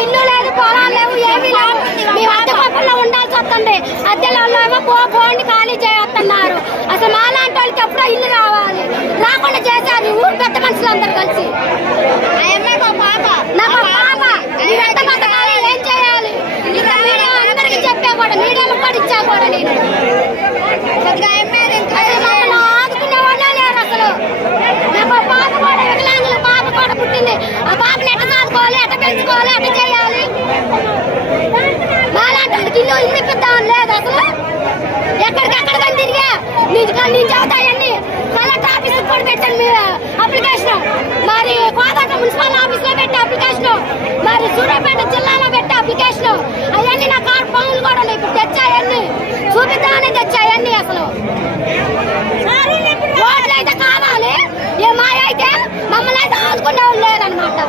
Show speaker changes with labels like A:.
A: ఇల్లు లేదు పొలాలు లేవు ఏమీ లేవు మేము అద్దె పక్కన ఉండాల్సి వస్తుంది అద్దెలో ఏమో పో పోండి ఖాళీ చేస్తున్నారు అసలు మాలాంటి వాళ్ళకి ఎప్పుడో ఇల్లు రావాలి. రాకుండా చేశారు. ఈ ఊరు పెద్ద మనుషులందరూ కలిసి. చదువుకోవాలి ఎట్ట పెంచుకోవాలి ఎట్ట చేయాలి. మాలాంటి వాళ్ళకి ఇల్లు ఇల్లు ఇప్పిద్దామని లేదు అసలు. ఎక్కడికెక్కడ కానీ తిరిగా? నీకు నేను చదువుతాయన్ని కలెక్టర్ ఆఫీస్ కూడా పెట్టాను మీరు అప్లికేషన్. మరి కోదాట మున్సిపల్ ఆఫీస్లో పెట్టే అప్లికేషన్. మరి సూర్యాపేట జిల్లాలో పెట్టే అప్లికేషన్. అవన్నీ నా కార్ పౌన్లు కూడా ఉన్నాయి. ఇప్పుడు తెచ్చాయన్ని. చూపిద్దామని తెచ్చాయన్ని అసలు. ఓట్లు అయితే కావాలి. ఏ మాయ అయితే మమ్మల్ని అయితే ఆదుకునే లేదనమాట